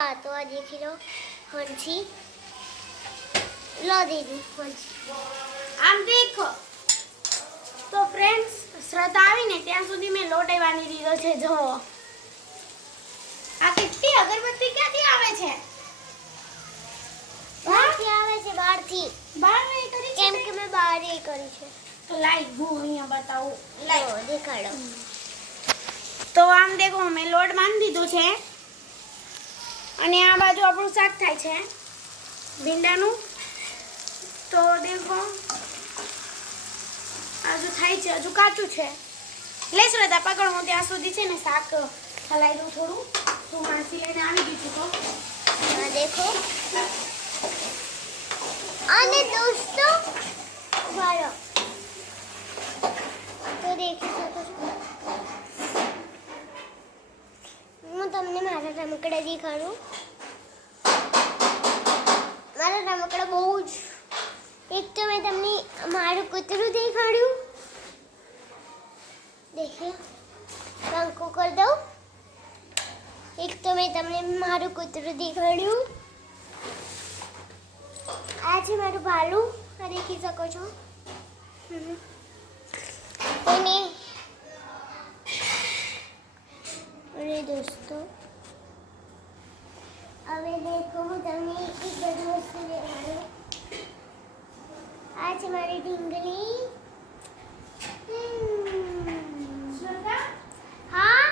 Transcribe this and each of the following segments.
तो आ देख लो हंसी लो दीदी हंसी આમ દેખો તો ફ્રેન્ડ્સ શ્રદ્ધા આવીને ત્યાં સુધી મેં લોટ બાંધી દીધો છે. જો આ કેટલી અગરબત્તી ક્યાંથી આવે છે? બહારથી આવે છે બહારથી બહાર નહીં કરી છે કેમ કે મેં બહાર એ કરી છે. તો લાઈટ હું અહીંયા બતાવું. લાઈટ દેખાડો. તો આમ દેખો મેં લોટ બાંધી દીધો છે અને આ બાજુ આપણું શાક થાય છે ભીંડાનું. તો દેખો હજુ થાય છે, હજુ કાચું છે. લે શ્રદ્ધા પકડ, હું ત્યાં સુધી છે ને શાક હલાવી દઉં થોડું. તું માસી લઈને આવી ગઈ છું. તો આ દેખો અને દોસ્તો વાળો તો દેખી શકો છો. હું તમને મારા રમકડા દેખાડું. મારા રમકડા બહુ જ. એક તો મેં તમને મારું કૂતરું દેખાડ્યું. દેખો પંખો કરી દઉં. એક તો મેં તમને મારું કૂતરું દેખાડ્યું. આ છે મારું ભાલું, આ દેખી શકો છો. અને દોસ્તો હવે દેખો હું તમને એક બધી વસ્તુ દેખાડું. આ છે મારી ઢીંગલી. હા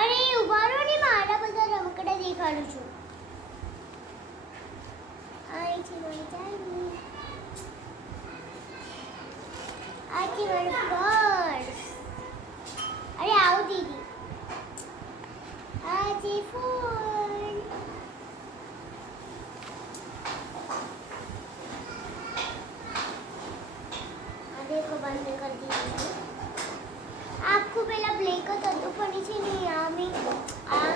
અરે ઉભા રહો ને, મારા બધા રમકડા દેખાડું છું. આ છે મારી ચાવી. આ છે મારું પર્સ. અરે આવો દીદી. આ છે ફોન. આ દેખો બંધ કરી દીધું. આખું પેલા બ્લેક જ હતું પણ છે ને આ મેં આ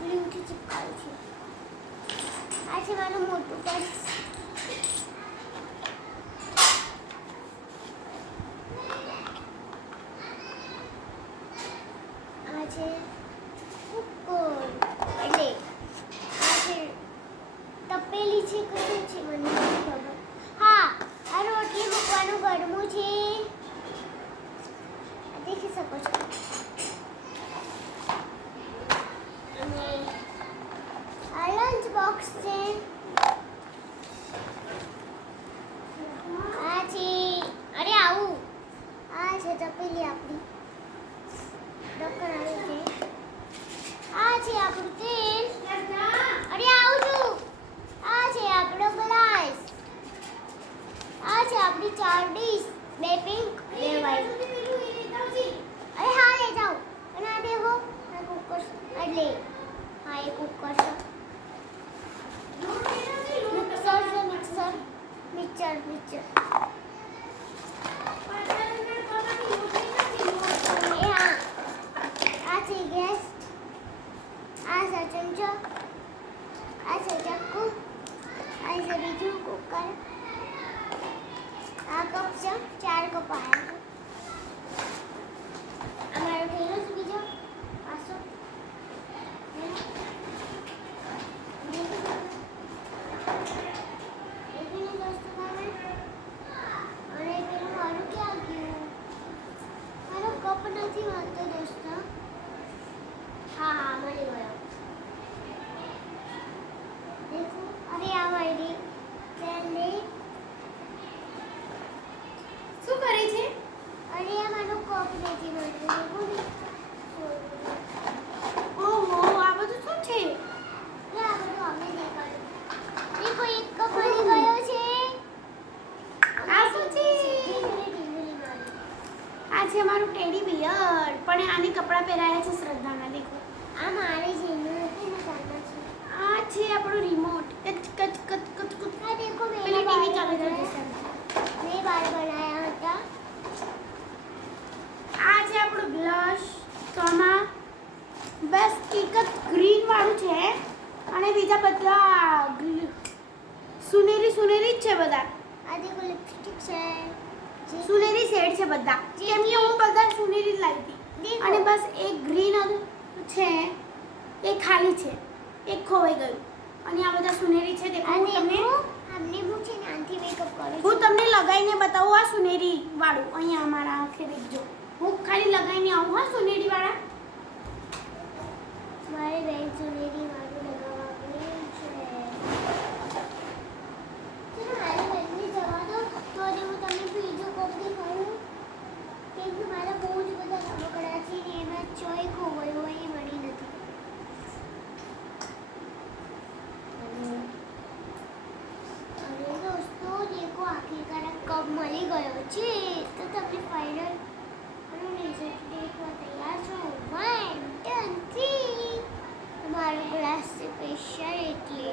બ્લુથી ચિપકાવ્યું છે. આ છે મારું મોટું પર્સ. આ છે કુકર એટલે આ છે તપેલી છે. કશું છે મને નથી ખબર. હા આ રોટલી મૂકવાનું ગરમું છે, દેખી શકો છો. અને આ લંચ બોક્સ છે. આ છે અરે આવું. આ છે તપેલી આપણી ઢક્કણ આવે છે. આ છે આપણું તેલ. અરે આવું છું. આ છે આપણો ગ્લાસ. આ છે આપણી 4 ડીશ, 2 પિંક 2 વ્હાઈટ. અરે હા લઈ જાઓ. અને આ દેખો આ કુકર એટલે હા એ કુકર છે. મિક્સર છે મિક્સર મિક્સર. એ હા આ છે ગેસ. આ છે ચમચો. આ છે ચક્કુ. આ છે બીજું કુકર. આ કપ છે, 4 કપ આવ્યા છે. અમારો ઠેલો છે બીજો પાછો. અને પેલું મારું ક્યાં ગયું? મારો કપ નથી મળતો દોસ્તો. હા મળી ગયો. દેખો અરે આ મારી પહેલે શું કરે છે? અરે આ મારો કપ નથી મળતો. દેખો ને. ઓહો આ બધું શું છે? આ બધું અમે દેખાડ્યું. દેખો એક કપ મળી ગયો છે. આ શું છે? ઢીંગલી મારી. આ છે અમારું ટેડી બિયર, પણ આને કપડાં પહેરાયા છે શ્રદ્ધાના. દેખો આ મારે જેનું નથી ને કાના છે. આ છે આપણું રિમોટ. કચ કચ કચ કચ કચ. આ દેખો પેલી મેં ટીવી ચાલુ કરી દેશે. મેં બાર બનાયા હતા. આ છે આપણું બ્લશ. તો આમાં બસ એક જ ગ્રીન વાળું છે અને બીજા બધા સુનેરી સુનેરી જ છે બધા. આ દેખો લિપસ્ટિક છે. સુનેરી શેડ છે બધા. કેમ કે હું બધા સુનેરી જ લાવી હતી અને બસ એક ગ્રીન છે એક ખાલી છે, એક ખોવાઈ ગયું. અને આ બધા સુનેરી છે. દેખો હું તમને આમને હું છે ને આનથી મેકઅપ કરું હું તમને લગાવીને બતાવું આ સુનેરી વાળું. અહીંયા અમારા આંખે દેખજો. હું ખાલી લગાવીને આવું હા સુનેરી વાળા. મારે બેન સુનેરી વાળું લગાવવાનું છે. ચલો મારી બેનને જવા દો તો જ હું તમને બીજું કોક દેખાડું. કેમ કે મારા બહુ જ બધા રમકડા છે ને એમાં ચોય ખોવાયું હોય એ મળી નથી. અરે દોસ્તો દેખો આખિરકાર આ કપ મળી ગયો છે. તો તમને ફાઇનલ અને રિઝલ્ટ દેખવા તૈયાર છો? 1 2 3 તમારો ગ્લાસ છે સ્પેશિયલ એટલે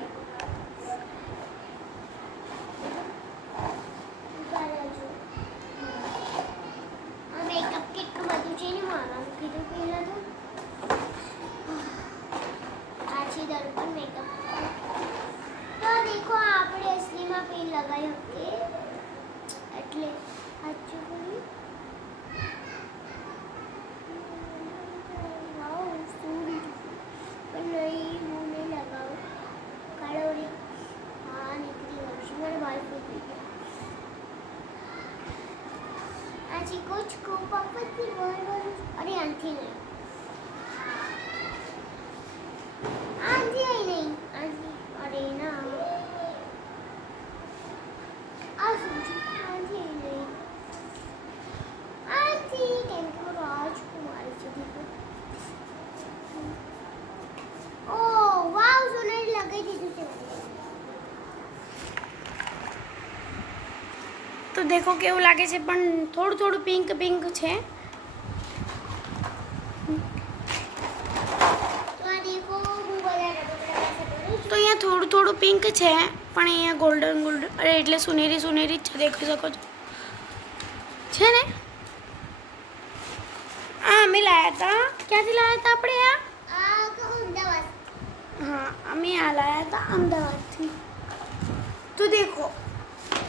આ મેકઅપ કેટલું બધું છે ને મારા મૂકી દઉં પહેલાં તો. આ છે દર્પણ મેકઅપ. તો દેખો આપણે અસલીમાં પેન લગાવી શકીએ એટલે સાચું બોલું. વાવ સોરી પણ નહીં હું નહીં લગાવું. કાળો રે હા નીકળી ગયું છે. મારે વાળ ફૂટી ગયા. આજે કુછ કો પપ્પી બરોબર. અરે આનથી નહીં નહીં આનથી. અરે ના આ શું છે? આનથી નહીં આનથી કેમ કે હું રાજકુમારી છે. ઓ વાવ સોનારી લગાવી દીધું છે. તો દેખો કેવું લાગે છે પણ થોડું થોડું પિંક પિંક છે. તો આ દેખો હું બધા રમકડા પાસે કરું છું. તો અહીંયા થોડું થોડું પિંક છે પણ અહીંયા ગોલ્ડન ગોલ્ડન અરે એટલે સુનેરી સુનેરી જ છે. દેખી શકો છો છે ને. આ અમે લાયા હતા. ક્યાંથી લાયા હતા આપણે આ? આ તો અમદાવાદ. હા અમે આ લાયા હતા અમદાવાદથી. તો દેખો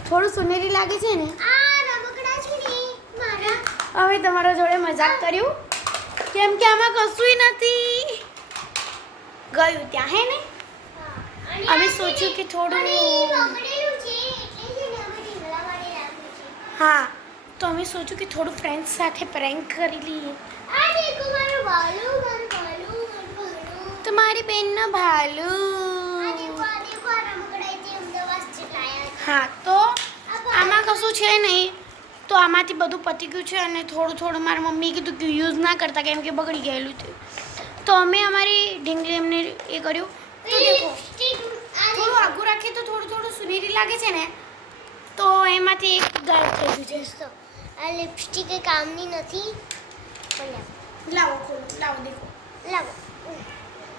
થોડું સુનેરી લાગે છે ને. આ રમકડા છે ને મારા. હવે તમારા જોડે મજાક કર્યું કેમ કે આમાં કશુંય નથી ગયું ત્યાં હે ને. અને અમે આ છે સોચ્યું ને, કે થોડું અને એ બગડેલું છે એટલે છે ને અમે ઢીંગલા વાળી રાખ્યું છે. હા તો અમે સોચ્યું કે થોડું ફ્રેન્ડ્સ સાથે પ્રેન્ક કરી લઈએ. આ દેખો મારું ભાલું. તમારી બેનનો ભાલુ. આ દેખો આ રમકડા તે અમદાવાદ થી લાયા છે. હા તો આમાં કશું છે નહીં. તો આમાંથી બધું પતી ગયું છે અને થોડું થોડું મારા મમ્મીએ કીધું કે યુઝ ના કરતા કેમ કે બગડી ગયેલું છે. તો અમે અમારી ઢીંગલી એમને એ કર્યું. તો દેખો થોડું આઘું રાખીએ તો થોડું થોડું સુનેરી લાગે છે ને. તો એમાંથી એક ગાયબ થઈ ગયું છે. તો આ લિપસ્ટિક એ કામની નથી. પણ લાવો ખોલો લાવો દેખો. લાવો.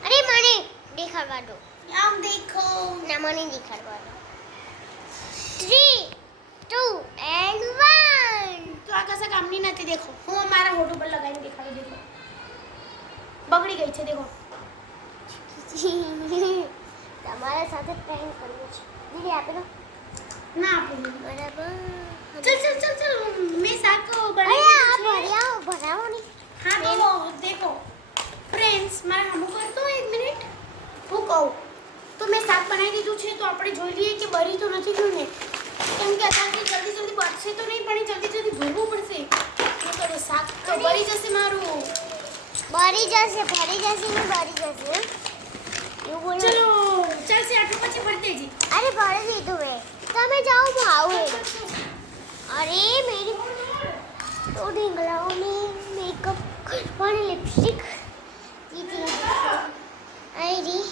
અરે મને દેખાડવા દો. આમ દેખો. ના મને દેખાડવા દો. 3 2 and 1. તો આ કશા કામની નથી. દેખો હું મારા હોઠ ઉપર લગાવીને દેખાડી. દેખો બગડી ગઈ છે. દેખો તમારા સાથે પ્રેન્ક કરવું છે. દીદી આપે દો. ના આપું. બરાબર. ચલ ચલ ચલ ચલ મેં શાક અરે બનાવી આ ભર્યા ભરાવો નહીં. હા તો દેખો ફ્રેન્ડ્સ મારા હમું કરતો 1 મિનિટ હું કહું તો મેં શાક બનાવી દીધું છે. તો આપણે જોઈ લઈએ કે બરી તો નથી ગયું ને. કેમ કે અત્યારથી જલ્દી જલ્દી બચશે તો નહીં પણ જલ્દી જલ્દી ભરવું પડશે. તો શાક તો બરી જશે મારું. ભરી જશે ભરી જશે ને ભરી જશે. એવું બોલો. ચલો ચાલશે આટલું પછી ભરી દેજી. અરે ભરી દીધું મેં. તમે જાઓ હું આવું. અરે મેરી તો ઢીંગલાઓને મેકઅપ કરવાની લિપસ્ટિક દીદી આઈ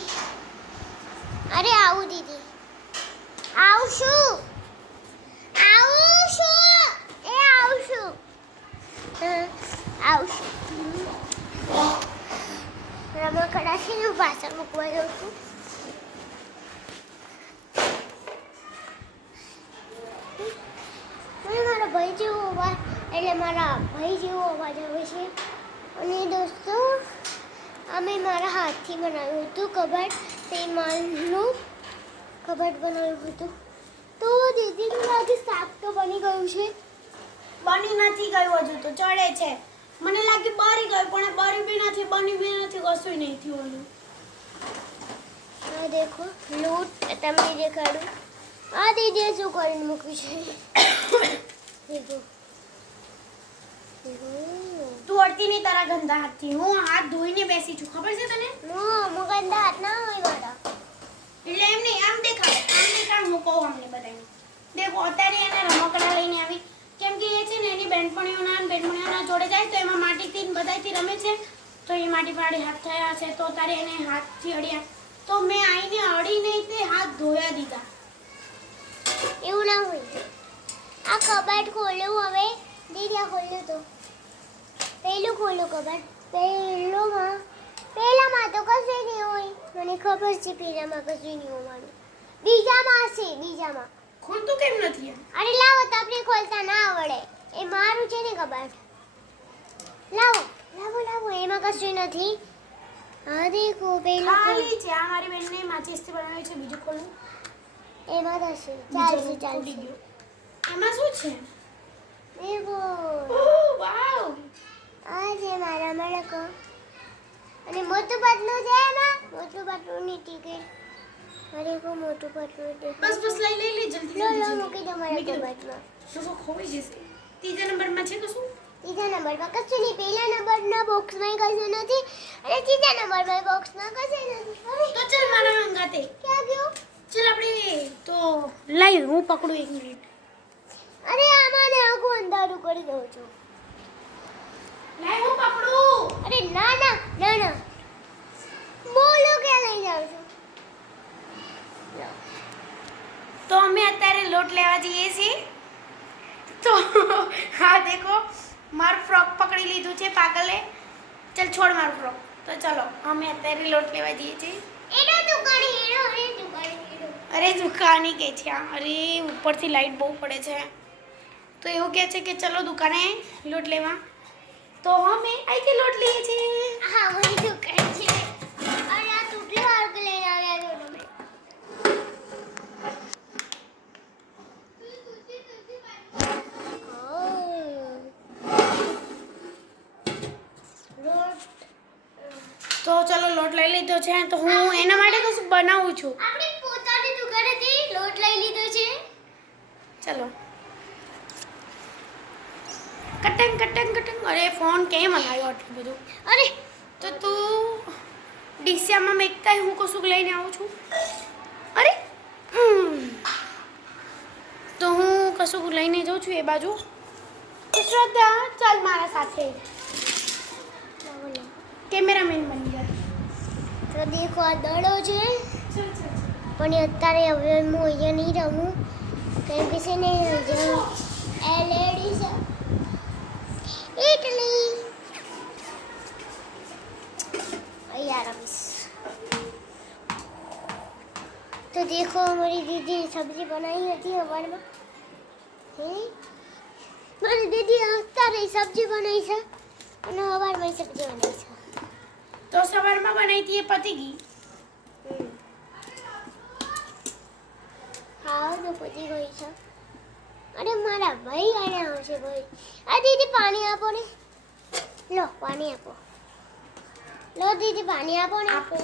અરે આવું દીદી આવશું એ આવશું રમકડા છે ને પાછળ મૂકવા જાઉં છું. મારા ભાઈ જેવો અવાજ એટલે મારા ભાઈ જેવો અવાજ આવે છે. અને દોસ્તો અમે મારા હાથથી બનાવ્યું હતું કબાટ. તે માલનું કબાટ બનાવ્યું હતું. તો દીદીનું લાગે શાક તો બની ગયું છે. બની નથી ગયું હજુ તો ચડે છે. મને લાગે બરી ગયું પણ બરી બી નથી બની બી નથી કશું નહીં થયું. દેખો લોટ તમને દેખાડું. આ દીદીએ શું કરીને મૂક્યું છે દેખો. તું અડતી નહીં તારા ગંદા હાથથી. હું હાથ ધોઈને બેસી છું, ખબર છે તને? ગંદા હાથ ના હોય મારા. એટલે એમ નહીં, આમ દેખાડ હું કહું અમને બધાને. દેખો અત્યારે એને રમકડા લઈને આવી, કેમ કે એ છે ને એની બેનપણીઓના જોડે જાય તો એમાં માટીથી બધાયથી રમે છે, તો એ માટી પાડી હાથ થયા છે, તો તારે એને હાથથી અડ્યા, તો મેં આવીને અડી નહીં તે હાથ ધોયા દીધા. એવું ના હોય. આ કબાટ ખોલ્યું હવે દીદી. આ ખોલ્યું તો પહેલું ખોલ્યું કબાટ. પહેલામાં તો કશું નહીં હોય. મને ખબર છે પહેલામાં કશું નહીં હોવાનું. બીજામાં ખોલતું કેમ નથી? અરે લાવો તો આપણે ખોલતા ના આવડે. એ મારું છે ને કબાટ. લાવો એમાં કશું નથી. હા દેખો પેલું ખાલી છે. આ મારી બેનને માચીસથી બનાવ્યું છે. બીજું ખોલું? એમાં થશે. ચાલશે. ચાલશે. એમાં શું છે? દેખો ઓહ વાવ! આ છે મારા મણકો. અને મોટું પતલું છે એમાં. મોટું પતલુંની ટિકિટ. અરે કો મોટું પતલું છે. બસ લઈ જલ્દી. લો મૂકી દો મારા કબાટમાં. લોકો ખોઈ જશે. ત્રીજા નંબરમાં છે કશું? ત્રીજા નંબરમાં કશું નહીં. પહેલા નંબરના બોક્સમાં કશું નથી અને ત્રીજા નંબરના બોક્સમાં કશું નથી. અરે તો ચલ મારા હંગાતે. ક્યાં ગયો? ચલ આપણે તો લાઈવ હું પકડું 1 મિનિટ. અરે આમાં આખું અંધારું કરી દઉં છું. લાઈવ હું પકડું. અરે ના બોલો ક્યાં લઈ જાવ છો? તો અમે અત્યારે લોટ લેવા જઈએ છીએ. તો હા દેખો મારું ફ્રોક પકડી લીધું છે પાગલે. ચલ છોડ મારું ફ્રોક. તો ચલો અમે અત્યારે લોટ લેવા જઈએ છીએ. અરે દુકાની કે છે આ. અરે ઉપરથી લાઈટ બહુ પડે છે, તો એવું કહે છે કે ચલો દુકાને લોટ લેવા. તો અમે અહીંથી લોટ લઈએ છીએ. હા મને દુકાન છે. અરે આ તૂટલી વાળક લઈને આવ્યા છો તમે. તો ચલો લોટ લઈ લીધો છે. તો હું એના માટે કશું બનાવું છું. આપણે પોતાની દુકાનેથી લોટ લઈ લીધો છે. ચલો કટંગ. અરે ફોન કેમ હલાવ્યો આટલું બધું? અરે તો તું ડીસિયામાં મેકતા હું કશું લઈને આવું છું. અરે તો હું કશું લઈને જાઉં છું એ બાજુ. શ્રદ્ધા ચાલ મારા સાથે. કેમેરામેન બની ગયા. તો દેખો આ દડો છે. ચલ પણ અત્યારે હવે હું અહીંયા નહીં રમું. કેમ કે છે ને એલઈડી છે. ઇટલી અહીંયા રમીશ. તો દેખો મારી દીદી સબ્જી બનાવી હતી સવારમાં. મારી દીદી અત્યારે સબ્જી બનાવી છે અને સવારમાં સબ્જી બનાવી છે. તો સવારમાં બનાવી હતી એ પતી ગઈ. હા તો પતી ગઈ છે. અરે મારા ભાઈ આને આવશે ભાઈ. આ દીદી પાણી આપો ને. લો પાણી આપો. લો દીદી પાણી આપો ને. આપો.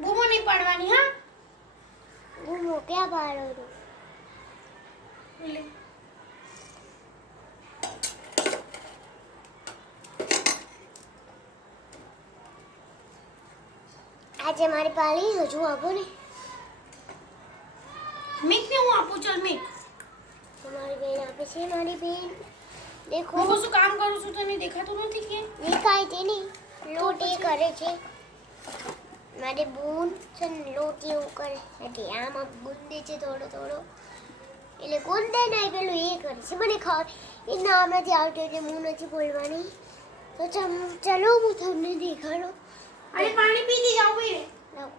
બૂમો નહીં પાડવાની હા. હું ક્યાં પાડો છું? લે. આજે મારી પાલી હજુ આપો ને. મિકને હું આપું. ચલ મિક. મારી બેન આપે છે. મારી બેન દેખો હું કશું કામ કરું છું તને દેખાતું નથી કે? દેખાય તે નહીં. લોટ એ કરે છે મારી બૂન છે ને. લોટ એવું કરે એટલે આમાં ગુંદે છે થોડો એટલે ગુંદે નહીં પેલું એ કરે છે. મને ખબર એ નામ નથી આવતું એટલે હું નથી બોલવાની. તો ચલો હું તમને દેખાડો. અરે પાણી પીતી જાવ ભાઈ. લાવો.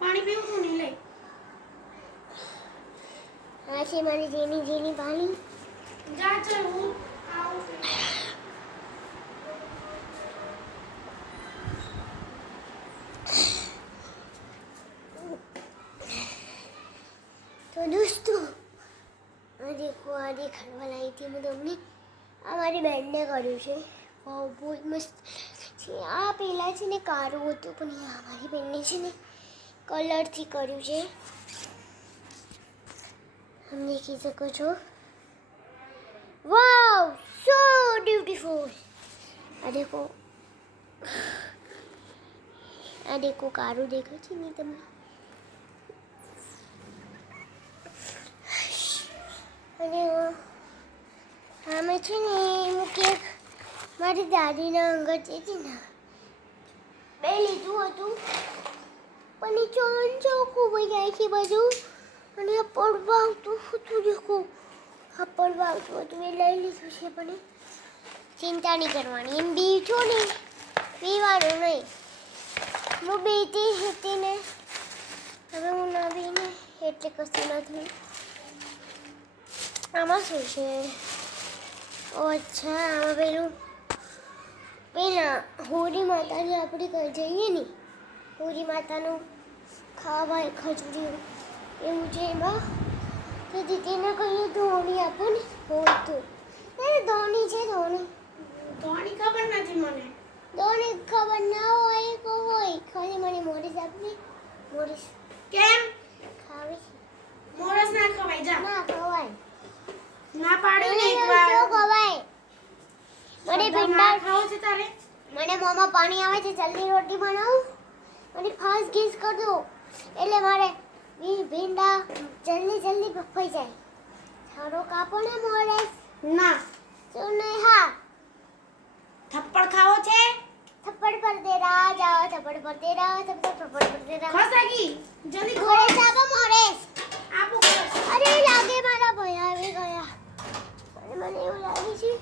પાણી પીવું છું નહીં લઈ. આ છે મારી જેની પાણી. જા ચલ હું આવું. તો દોસ્તો આ દેખાડવા લાવી હતી હું તમને. આ મારી બેનને કર્યું છે. બહુ મસ્ત પછી આ પેલા છે ને કારું હતું પણ આ મારી બેનને છે ને કલરથી કર્યું છે તમે દેખી શકો છો વાવ સો બ્યુટીફુલ આ દેખો કારું દેખાય છે ને તમને અને આમે છે ને હું કેક મારી દાદીના અંગત છે ને બે લીધું હતું પણ એ ચોખ્ખું ભાઈ જાય છે બધું અને આ પડવા આવતું હતું દેખો આ પડવા આવતું હતું એ લઈ લીધું છે પણ ચિંતા નહીં કરવાની એમ બી છો ને પીવાનું નહીં હું બેતી હતી ને હવે હું નવી ને એટલે કશું નથી આમાં શું છે ઓ અચ્છા આમાં પેલા હોળી માતાની આપણે ઘર જઈએ ને હોળી માતાનું ખાવા ખજૂરી એવું છે એમાં તો દીદીને કહીએ ધોણી આપો ને હોતું ધોની છે ધોની ખબર નથી મને ધોની ખબર ના હોય કો હોય ખાલી મને મોરીસ આપની મોરીસ કેમ ખાવી મોરસ ના ખવાય જા ના ખવાય ના પાડ્યું ને મને એકવાર તો ખવાય મને ભીંડા ખાવું છે તારે મને મોંમાં પાણી આવે છે જલ્દી રોટી બનાવું મને ફાસ્ટ ગેસ કર દો એટલે મારે ભીંડા જલ્દી બફાઈ જાય થોડો કાપો ને મોરેસ ના તો નહીં હા થપ્પડ ખાવો છે થપ્પડ પર દે રહા જાઓ થપ્પડ પર દે રહા થપ્પડ પર દે રહા ખસાગી જલ્દી ખો મોરેસ આપો મોરેસ આપો ખસ અરે લાગે મારા ભાઈ આવી ગયા અને મને એવું લાગે છે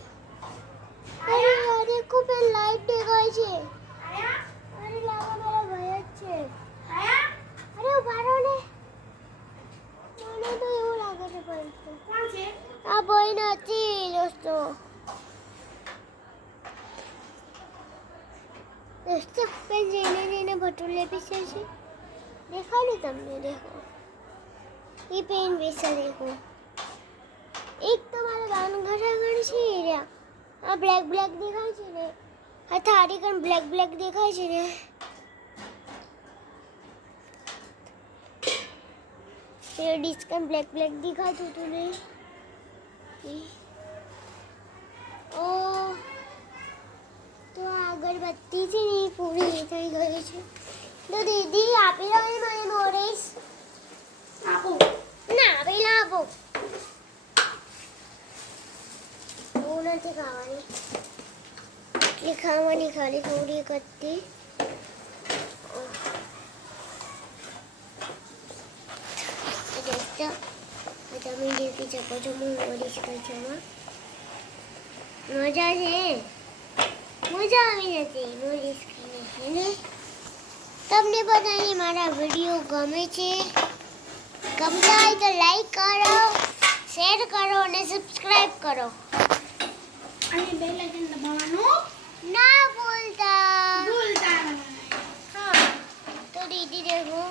અરે યાર દેખો પે લાઈટ દેખાય છે આયા અરે લાગે મારા ભાઈ જ છે આયા અરે ઉભા રહો ને મને તો એવું લાગે છે ભાઈ કોણ છે આ ભાઈ નથી દોસ્તો પેન જઈને ભટુલે પીસે છે દેખાય ને તમને દેખો ये पेन वैसा देखो एक तो मारा दान घटागण છે રહ્યા આ બ્લેક દેખાય છે ને આ થાળી કણ બ્લેક દેખાય છે ને એ ડિસ્કન બ્લેક દેખાતું હતું ને ઓ તો આ અગરબત્તી છે ને પૂરી થઈ ગઈ છે તો દીદી આપી દો ને મને મોરેસ આપો ના પેલા આપો હું નથી ખાવાની એટલી ખાવાની ખાલી થોડી કરતી તમે દેખી શકો છો હું ઓરિસ કલ્ચરમાં મજા છે મજા આવી નથી ઓરિસ ખાને તમને બધાને મારા વિડીયો ગમે છે ગમતા હોય તો લાઈક કરો શેર કરો અને સબસ્ક્રાઇબ કરો અને બેલ આઇકન દબાવવાનું ના ભૂલતા ભૂલતા નહીં હા તો દીદી દેખો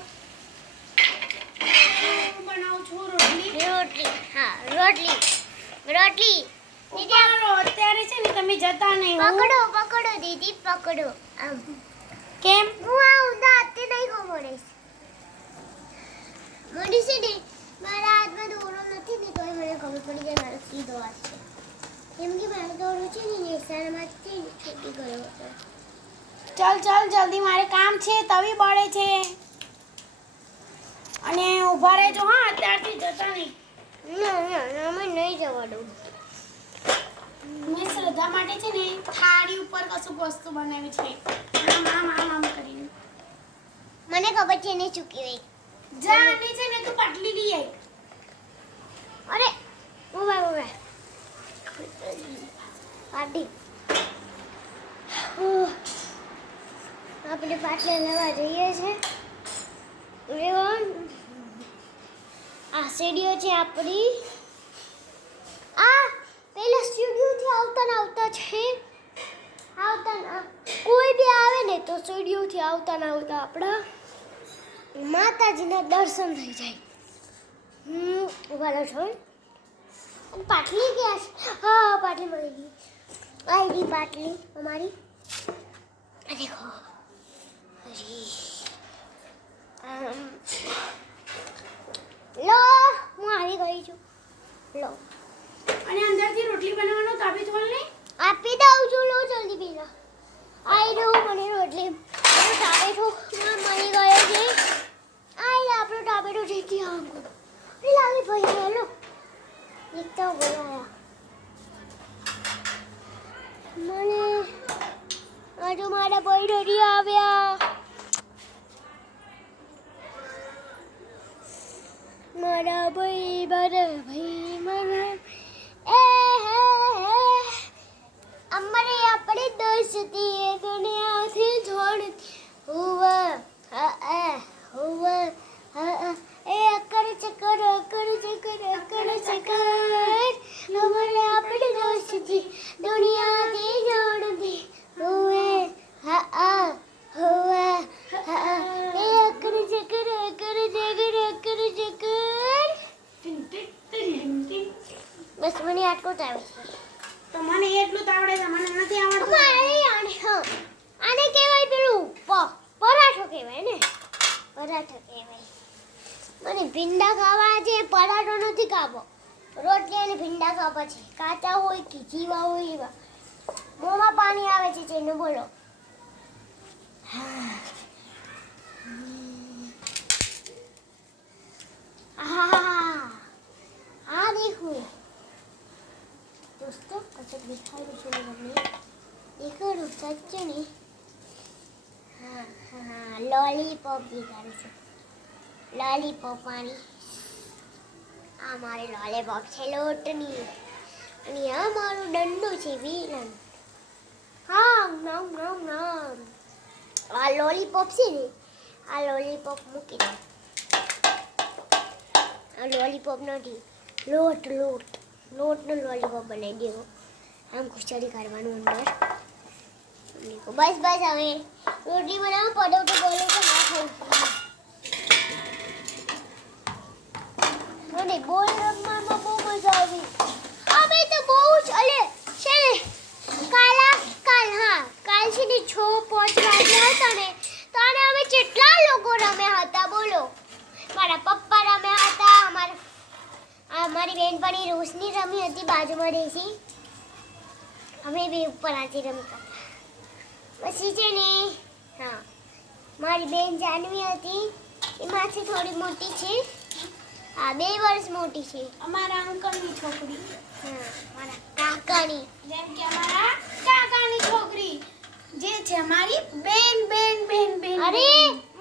હું બનાવું છું રોટલી રોટલી હા રોટલી દીદી ઉપાડો અત્યારે છે ને તમે જતા નહીં પકડો દીદી પકડો આમ કેમ હું આ ઊંધા હાથે નહીં ખમોડીશ મોડી છે ને મારા હાથમાં દોરો નથી ને તોય મને ખબર પડી જાય મારો સીધો હાથ છે કેમ કે મારો દોરો છે ને નિશાનમાંથી છૂટી ગયો હતો ચાલ જલ્દી મારે કામ છે તવી બળે છે અને ઊભા રહેજો હા અત્યારથી જતા નહીં ના અમે નહીં જવા દઉં મેં શ્રદ્ધા માટે છે ને થાળી ઉપર કશું વસ્તુ બનાવી છે આમ કરીને મને ખબર છે નહીં ચૂકી ગઈ જા નીચે ને તું પાટલી લઈ આય અરે ઉભા પાટી આપણે પાટલા લેવા જઈએ છે આ સીડીઓ છે આપણી આ પેલા સ્ટુડિયોથી આવતા કોઈ બી આવે ને તો સ્ટુડિયોથી આવતા આપણા માતાજીના દર્શન થઈ જાય ઉભા છો પાટલી ગયા છે હા પાટલી મળી ગઈ આઈડી પાટલી અમારી देखो अरे લો હું આવી ગઈ છું લો અને અંદરથી રોટલી બનાવવાનો તો આપી થોડ ને આપી દઉં છું લો જલ્દી પીલા આઈ દઉં મને રોટલી ટામેટો મળી ગયો છે આઈ આપણો ટામેટો જેથી આમ અરે લાવી ભાઈ હેલો એકતા બોલાયા મને આજુ મારા ભાઈ ડરી આવ્યા મારા ભાઈ મારા અમારે આપણે દોસ્તી એક દુનિયાથી જોડ હુવા હુવા એ અકર ચકર અમારે આપણે દોસ્તી દુનિયાથી જોડતી હુવે હુવા એ અકર ચકર બસ મને આટલું જ આવે છે તો મને એટલું તો આવડે છે મને નથી આવડતું આને કહેવાય પેલું પરાઠો કહેવાય ને પરાઠો કહેવાય મને ભીંડા ખાવા છે પરાઠો નથી ખાવો રોટલી અને ભીંડા ખાવા છે કાચા હોય કે જીવા હોય એવા મોંમાં પાણી આવે છે જેને બોલો हाँ देखो दोस्तों कसक दिखाई दे चलो हमने देखो सच नहीं हाँ लॉलीपॉप दिखाई से लॉलीपॉप पानी हमारे लॉलीपॉप છે લોટની અને આ મારું દંડું છે વિલન હા નામ નામ નામ આ લોલીપોપ છે ને આ લોલીપોપ મૂકી દો लॉलीपॉप નથી લોટનો લોલીપોપ બનાવી દેવો આમ ખુશડી કાઢવાનું અંદર देखो बस बस હવે રોટલી બનાવો પડો તો બોલો તો ના ખાવું મને બોલ રમવામાં બહુ મજા આવી અમે તો બહુ ચાલે છે ને કાલ છે ને 6-5 વાગ્યા હતા ને તો અમે કેટલા લોકો રમ્યા હતા બોલો મારા પપ્પા રમ્યા હતા અમારી બેનપણી રોશની રમી હતી બાજુમાં રહેશી અમે બે ઉપર આથી રમતા પછી છે ને હા મારી બેન જાનવી હતી એમાંથી થોડી મોટી છે આ 2 વર્ષ મોટી છે અમારા અંકલની છોકરી હા મારા કાકાની જેમ કે અમારા કાકાની છોકરી જે છે અમારી બેન અરે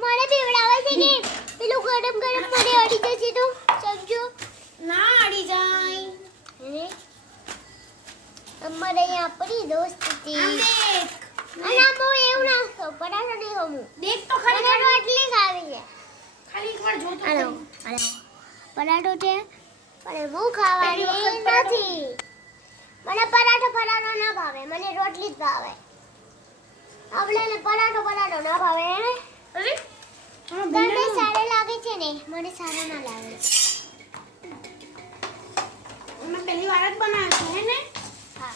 મને પીવડાવે છે કે પેલું ગરમ મને અડી જશે તો સમજો ના અડી જાય હે અમારે અહીં આપણી દોસ્તી આમ દેખ અને આમ એવું ના ખાવ પરાઠો નહીં ખાવું દેખ તો ખરી મને રોટલી ખાવી છે ખાલી એકવાર જો તો હાલો ખરી. પરાઠો છે પણ હું ખાવાની પહેલી વખત પરાઠો? નથી મને પરાઠો ના ભાવે મને રોટલી જ ભાવે આપણે પરાઠો ના ભાવે હે અરે હા, તમને ભીંડાનું. સારા લાગે છે ને મને સારા ના લાગે અમે પહેલી વાર જ બનાવ્યો છે હે ને હા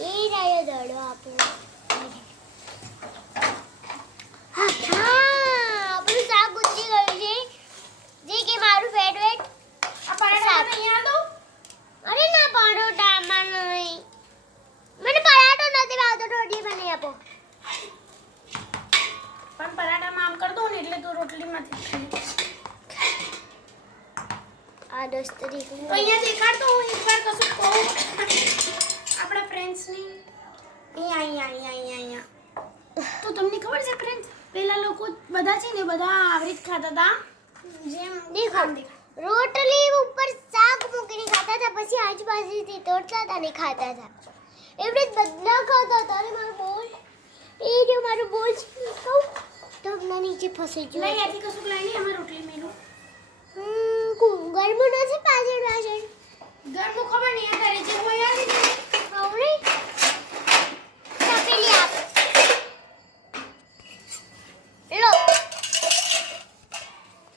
એ રહ્યો દડો આપણો હા આપણું શાક ઉતરી ગયું છે જે કે મારું ફેવરેટ આ પરાઠા મને અહીંયા દો અરે ના પરોઠામાં નહીં મને પરાઠો નથી ભાવતો રોટલી બનાવી આપો પણ પરાઠામાં આમ કર દો ને એટલે તો રોટલીમાંથી ખાઈ આ દોસ્તો દેખો તો અહીંયા દેખાડતો હું એકવાર કશું કહું આપણા ફ્રેન્ડ્સની અહીંયા તો તમને ખબર છે ફ્રેન્ડ્સ પહેલા લોકો બધા છે ને બધા આવી રીત ખાતા હતા જેમ દેખો આમ દેખાય. રોટલી ઉપર શાક મૂકીને ખાતા હતા પછી આજુબાજુથી તોડતા હતા ને ખાતા હતા એવી રીતે બધા ખાતા હતા અરે મારું બોલ એ જો મારું બોલ કહું તો હમણાં નીચે ફસાઈ લઈ ગયું આથી કશું લઈ નહીં અમે રોટલી મેલું ગરમું નથી પાછળ ગરમું ખબર નહીં આ ઘરે જે હોય આવી જાય આવડે તપેલી આપ લો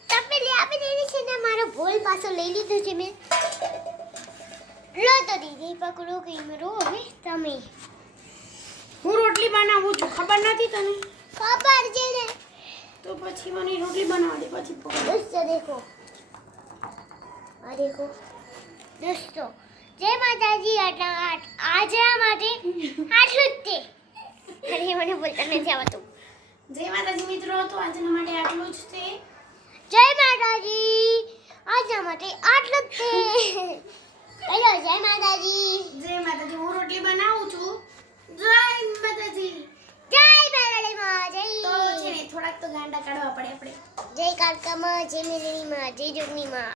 તપેલી આપી દીધી છે ને મારો બોલ પાછો લઈ લીધો છે મેં લો તો દીદી પકડો કેમેરો હવે તમે ખબર નથી તને ખબર છે ને તો પછી મને રોટલી બનાવવા દે પછી પકડ. दोस्तों देखो आ देखो दोस्तों जय माताजी आज हमारे आटલું જ તે અરે મને બોલતા નથી આવતું જય માતાજી મિત્રો, તો આજના માટે આટલું જ છે. જય માતાજી આજ માટે આટલું જ તે હેલો જય માતાજી જય માતાજી. હું રોટલી બનાવું છું. જય માતાજી. જય માતાજી તો જય છે ને થોડાક તો ગાંડા કાઢવા પડે આપણે. જય કાળકામાં જય મેલડીમાં જય જોગણીમાં